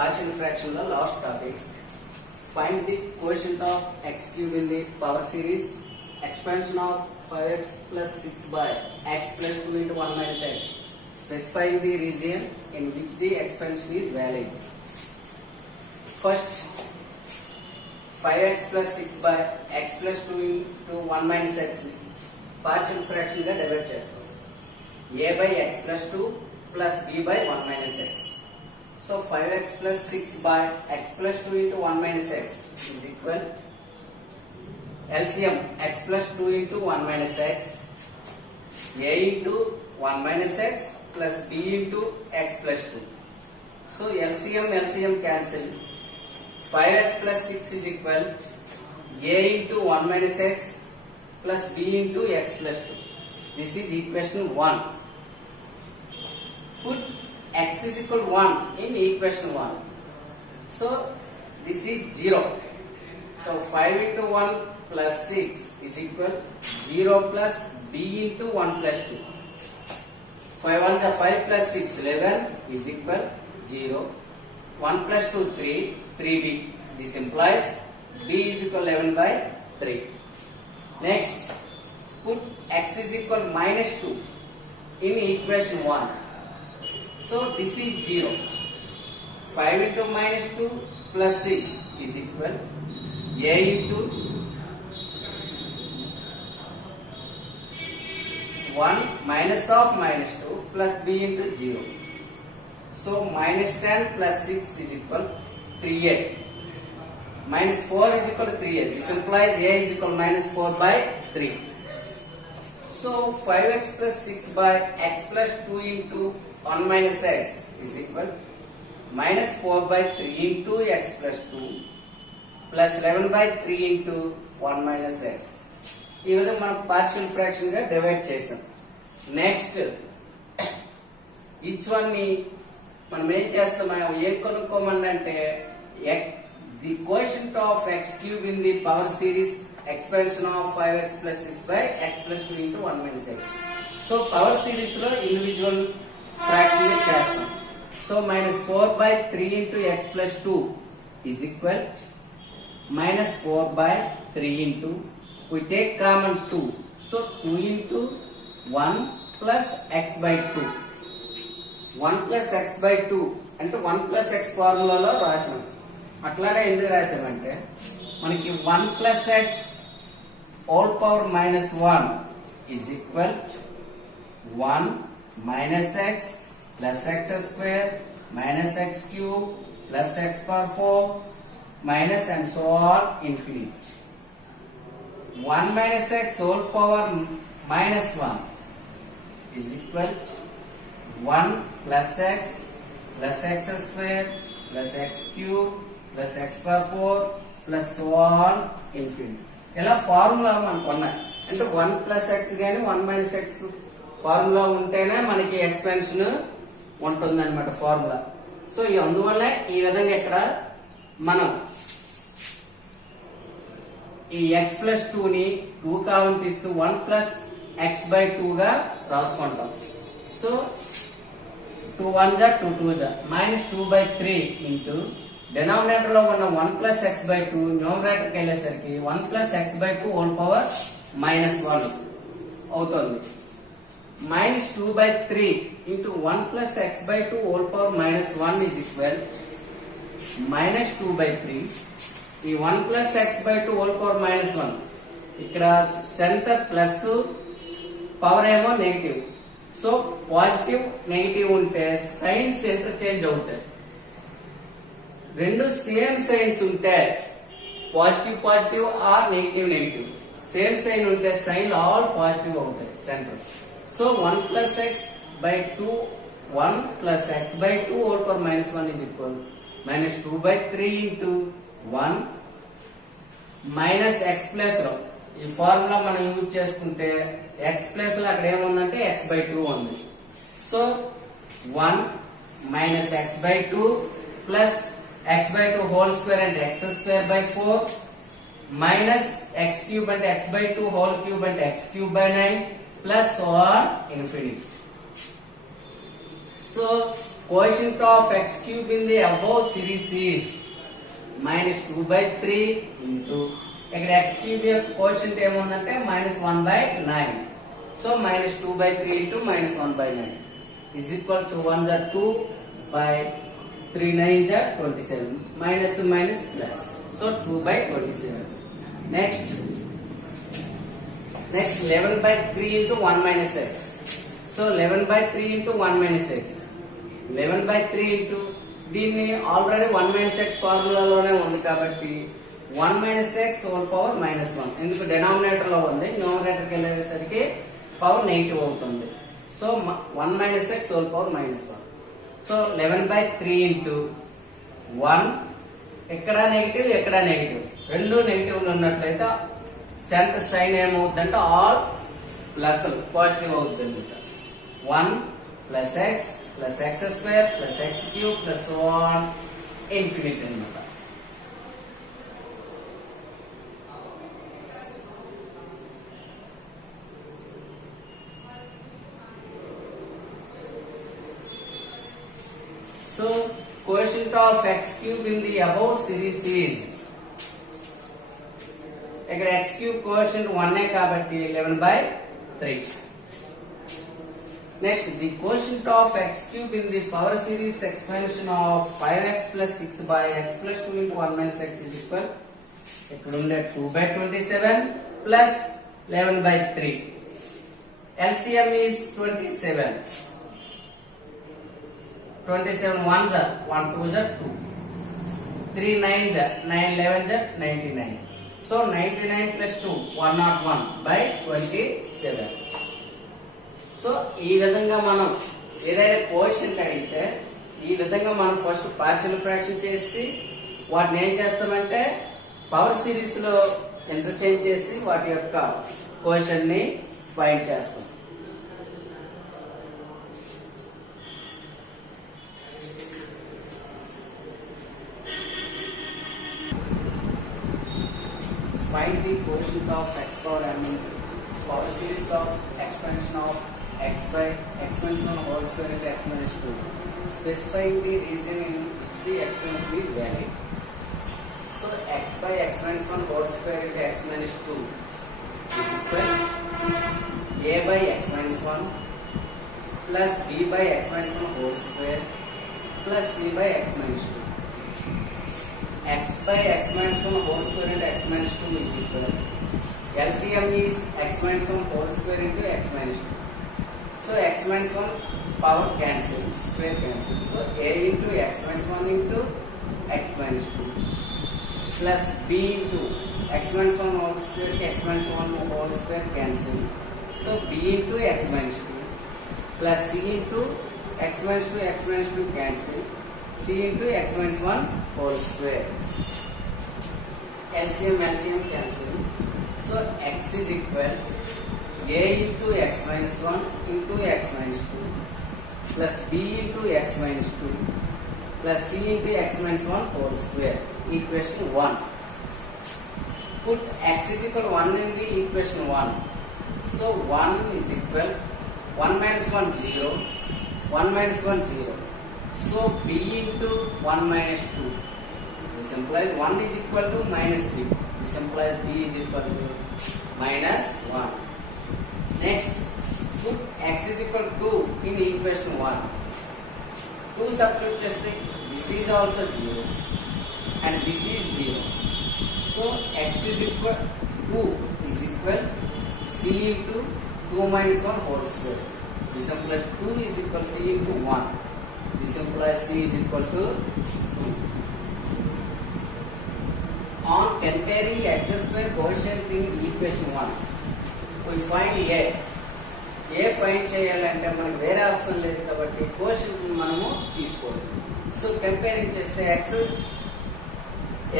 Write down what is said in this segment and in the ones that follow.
partial fraction the last topic. Find the quotient of x cube in the power series. Expansion of 5x plus 6 by x plus 2 into 1 minus x. Specifying the region in which the expansion is valid. First, 5x plus 6 by x plus 2 into 1 minus x partial fraction ga divide chestam. A by x plus 2 plus b by 1 minus x. So 5x plus 6 by x plus 2 into 1 minus x is equal LCM x plus 2 into 1 minus x, a into 1 minus x plus b into x plus 2. So LCM cancel. 5x plus 6 is equal a into 1 minus x plus b into x plus 2. This is equation 1. Put x is equal 1 in equation 1. So this is 0. So 5 into 1 plus 6 is equal 0 plus b into 1 plus 2. 5 1 is 5 plus 6 11 is equal 0. 1 plus 2 3, 3b. This implies b is equal 11 by 3. Next, put x is equal minus 2 in equation 1. So this is 0. 5 into minus 2 plus 6 is equal a into 1 minus of minus 2 plus b into 0. So minus 10 plus 6 is equal 3a. Minus 4 is equal to 3a. This implies a is equal minus 4 by 3. So 5x plus 6 by x plus 2 into 1 minus x is equal minus 4 by 3 into x plus 2 plus 11 by 3 into 1 minus x. ఈ విధంగా మనం partial fraction గా divide చేసాం. Next each one ని మనం ఏం చేస్తాం, ఏం కనుక్కోమనంటే the quotient of x cube in the power series expansion of 5x plus 6 by x plus 2 into 1 minus x. So power series లో ఇండివిజువల్ ఫ్రాక్షన్ చేస్తాం. సో minus 4 by 3 into x plus 2 is equal minus 4 by 3 into, we take common 2, so 2 into 1 plus x by 2. 1 plus x by 2 అంటే 1 plus x ఫార్ములాలో రాసాం. అట్లానే ఎందుకు రాసామంటే మనకి 1 plus x whole power minus 1 is equal to 1 minus x plus x square minus x cube plus x power 4 minus and so on infinite. 1 minus x whole power minus 1 is equal to 1 plus x plus x square plus x cube plus x power 4 plus so on infinite. ఇలా ఫార్ములా మనకు ఉన్నాయి. అంటే 1 plus x గాని 1 minus x formula ఉంటేనే మనకి ఎక్స్పాన్షన్ ఉంటుంది అనమాట formula. So అందువల్ల ఈ విధంగా ఇక్కడ మనం ఈ x plus 2 ని 2 కామన్ తీస్తూ 1 plus x by 2 గా రాసుకుంటాం. సో 2 1 జా 2 2 జా minus 2 by 3 ఇంటూ డినామినేటర్ లో ఉన్న 1 plus x by 2 న్యూమరేటర్ కి వెళ్ళేసరికి 1 plus x by 2 whole power minus 1 అవుతుంది. minus 2 by 3 into 1 plus x by 2 whole power minus 1 is equal minus 2 by 3. ఈ 1 plus x by 2 whole power minus 1 ఇక్కడ సెంటర్ ప్లస్ పవర్ ఏమో నెగిటివ్. సో పాజిటివ్ నెగిటివ్ ఉంటే signs interchange అవుతాయి. రెండు same signs ఉంటే positive positive or negative negative, same sign ఉంటే sign all positive అవుతాయి centre. So 1 plus x by 2 1 plus x by 2 whole power minus 1 is equal minus 2 by 3 into 1 minus x plus లో ఈ ఫార్ములా మనం యూజ్ చేసుకుంటే x plus లో అక్కడ ఏముందంటే x by 2 ఉంది. సో 1 minus x by 2 plus x by 2 whole square అంటే x square by 4 minus x cube అంటే x by 2 whole cube అంటే x cube by 9 plus so on infinity. So quotient of x cube in the above series is minus 2 by 3 into ఇక్కడ x cube యొక్క quotient ఏముందంటే minus 1 by 9. So minus 2 by 3 into minus 1 by 9 is equal to 1 are 2 by 3 9 are 27. Minus minus plus. So 2 by 27. Next 11 by 3 into 1 minus x. So 11 by 3 into 1 minus x. 11 by 3 into దీన్ని ఆల్రెడీ 1 minus x ఫార్ములాలోనే ఉంది కాబట్టి 1 minus x whole power minus 1. ఎందుకు డినామినేటర్ లో ఉంది, న్యూమరేటర్ కి వెళ్ళేసరికి పవర్ నెగిటివ్ అవుతుంది. సో 1 minus x whole power minus 1. సో 11 by 3 into 1 ఎక్కడ నెగిటివ్ ఎక్కడ నెగిటివ్, రెండు నెగిటివ్లు ఉన్నట్లయితే సెంటర్ సైన్ ఏమవుతుందంటే ఆల్ ప్లస్ పాజిటివ్ అవుతుంది. 1 plus x plus x square plus x cube plus 1 infinity అన్నమాట. So quotient of x cube in the above series is, ఇక్కడ x cube quotient 1 కాబట్టి 11 by 3. Next, the quotient of x cube in the power series expansion of 5x plus 6 by x plus 2 into 1 minus x is equal, ఇక్కడ ఉండే 2 by 27 plus 11 by 3. LCM is 27. 27 ones are 1 2s are 2. 3 9s are 9 11s are 99. So 99 plus 2 101 by 27. సో ఈ విధంగా మనం ఏదైనా కోఎఫిషియంట్ అడిగితే ఈ విధంగా మనం ఫస్ట్ పార్షియల్ ఫ్రాక్షన్ చేసి వాటిని ఏం చేస్తామంటే పవర్ సిరీస్ లో ఇంటర్చేంజ్ చేసి వాటి యొక్క కోఎఫిషియంట్ ని ఫైండ్ చేస్తాం. Find the quotient of x power m power series of expansion of x by expansion of whole square into x minus 2. Specifying the reason in which the expansion is valid. So x by x minus 1 whole square into x minus 2 is equal a by x minus 1 plus b by x minus 1 whole square plus c by x minus 2. X by x minus 1 whole square into x minus 2 is equal. LCM is x minus 1 whole square into x minus 2. So x minus 1 power cancel, square cancel. So a into x minus 1 into x minus 2 plus b into x minus 1 whole square x minus 1 whole square cancel. So b into x minus 2 plus c into x minus 2 cancel. C into x minus 1 whole square. LCM cancel. So x is equal a into x minus 1 into x minus 2 plus b into x minus 2 plus c into x minus 1 whole square. Equation 1. Put x is equal 1 in the equation 1. So 1 is equal 1 minus 1 0, 1 minus 1 0. So b into 1 minus 2. This implies 1 is equal to minus 3. This implies b is equal to minus 1. Next, put x is equal to 2 in equation 1. 2 substitute cheste, this is also 0 and this is 0. So x is equal 2 is equal c into 2 minus 1 whole square. This implies 2 is equal c into 1. This implies c is equal to 2. On comparing x square quotient in equation 1, we find a. A find చేయాలంటే మనకి వేరే ఆప్షన్ లేదు కాబట్టి కోషెంట్ మనము తీసుకోవాలి. So comparing చేస్తే x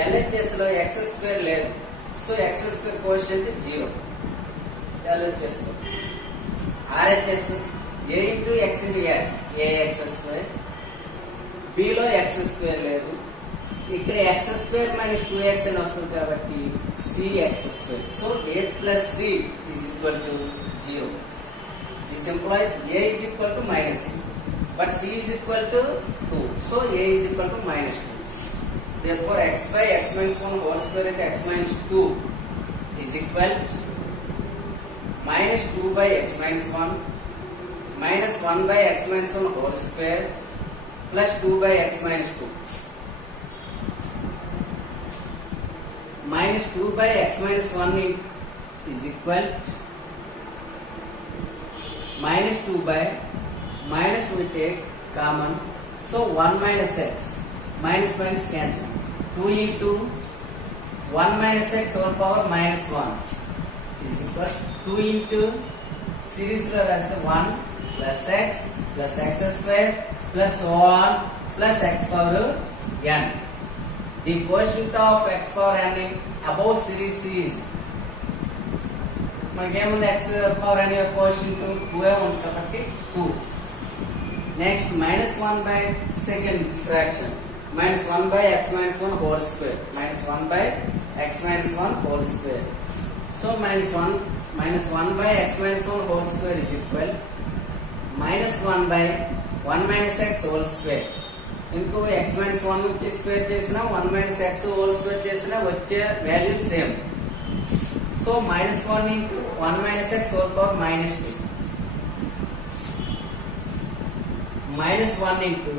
LHS లో x square లేదు. So x square quotient 0. LHS లో RHS a into x into x ax square. b లో x స్క్వేర్ లేదు. ఇక్కడ x స్క్వేర్ మైనస్ 2x అని వస్తుంది కాబట్టి cx square. So a plus c is equal to 0. This implies a is equal to minus c. but c is equal to 2, so a is equal to minus 2. Therefore x by x minus 1 whole square into x minus 2 is equal to minus 2 by x minus 1 minus 1 by x minus 1 whole square plus 2 by x minus 2. Minus 2 by x minus 1 is equal to minus 2 by minus we take common, so 1 minus x, minus minus cancel, 2 into 1 minus x whole power minus 1 is equal to 2 into series lo raste 1 plus x square plus so on plus x power n. The quotient of x power n in above series is మనకేముంది x power n యొక్క quotient 2 ఉంది కాబట్టి 2. Next minus 1 by second fraction, minus 1 by x minus 1 whole square, minus 1 by x minus 1 whole square. So minus 1 by x minus 1 whole square is equal minus 1 by 1 minus x whole square into x minus 1 కి స్క్వేర్ చేసినా 1 minus x whole square చేసినా వచ్చే value same. So minus 1 into 1 minus x whole power minus 2 minus 1 into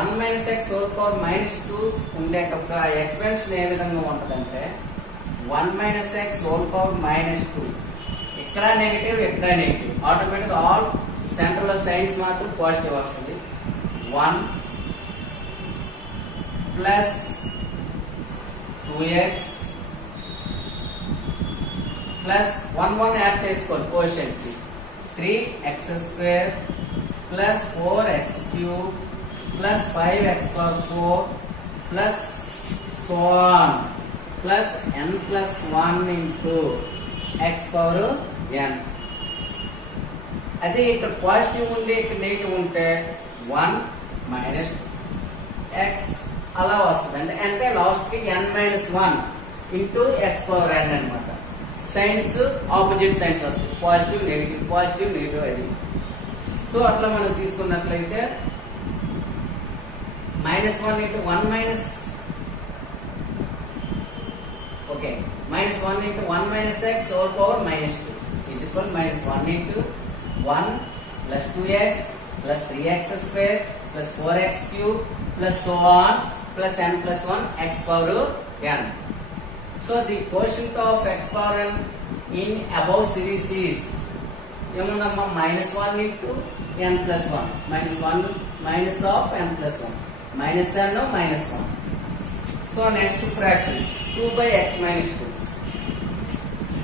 1 minus x whole power minus 2 ఉండే ఒక ఎక్స్పెన్షన్ ఏ విధంగా ఉంటుందంటే 1 minus x whole power minus 2 ఇక్కడ నెగటివ్ ఇక్కడ నెగటివ్, ఆటోమేటిక్ ఆల్ సెంటర్ లో సైన్స్ మాత్రం పాజిటివ్ వస్తుంది. 1 ప్లస్ 2x ప్లస్ 1 యాడ్ చేసుకోండి కోషెంట్ కి 3x square plus 4x cube plus 5x power 4 plus so on plus n plus 1 into x power n. అదే ఇక్కడ పాజిటివ్ ఉండి ఇక్కడ నెగిటివ్ ఉంటే 1 మైనస్ x అలా వస్తుంది. అంటే లాస్ట్ కి n minus 1 into x power n అనమాట. సైన్స్ ఆపోజిట్ సైన్స్ వస్తుంది, పాజిటివ్ నెగిటివ్ అది. సో అట్లా మనం తీసుకున్నట్లయితే మైనస్ 1 ఇంటూ 1 మైనస్ మైనస్ 1 ఇంటూ 1 minus x whole power minus 2 is equal minus 1 ఇంటూ 1 plus 2x plus 3x square plus 4x cube plus so on plus n plus 1 x power n. So the quotient of x power n in above series is ఏముందమ్మా minus 1 into n plus 1 minus of n plus 1 minus n minus 1. So next fraction 2 by x minus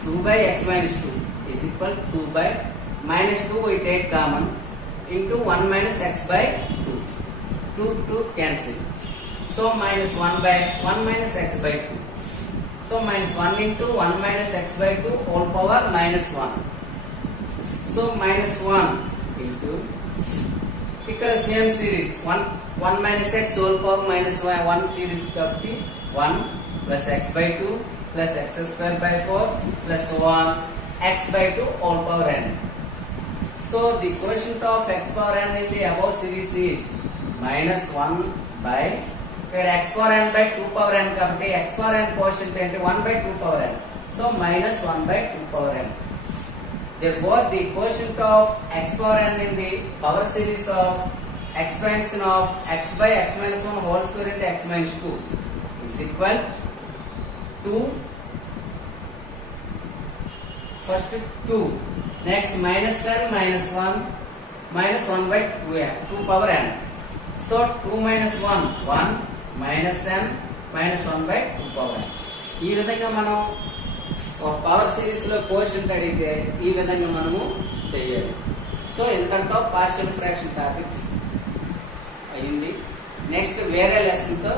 2 by x minus 2 is equal to 2 by minus 2 we take common into 1 minus x by 2 cancel. So minus 1 by 1 minus x by 2. So minus 1 into 1 minus x by 2 whole power minus 1. So minus 1 into ఇక్కడ same series 1 minus x whole power minus 1 సిరీస్ కాబట్టి 1 plus x by 2 plus x square by 4 plus so on x by 2 whole power n. So the quotient of x power n in the above series is minus 1 by ఇక్కడ x power n by 2 power n కాబట్టి x power n quotient ఏంటి 1 by 2 power n. So minus 1 by 2 power n. Therefore the quotient of x power n in the power series of expansion of x by x minus 1 whole square into x minus 2 is equal to first 2, next minus n minus 1 by 2 power n. So 2 minus 1 minus n minus 1 by 2 power n. ఈ విధంగా మనం power series లో కోషెంట్ అడిగితే ఈ విధంగా మనము చేయాలి. సో ఇంతటితో పార్షియల్ ఫ్రాక్షన్ టాపిక్స్ అయింది. నెక్స్ట్ వేరే లెసన్ తో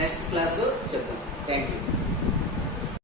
నెక్స్ట్ క్లాస్ చెప్తాం. Thank you.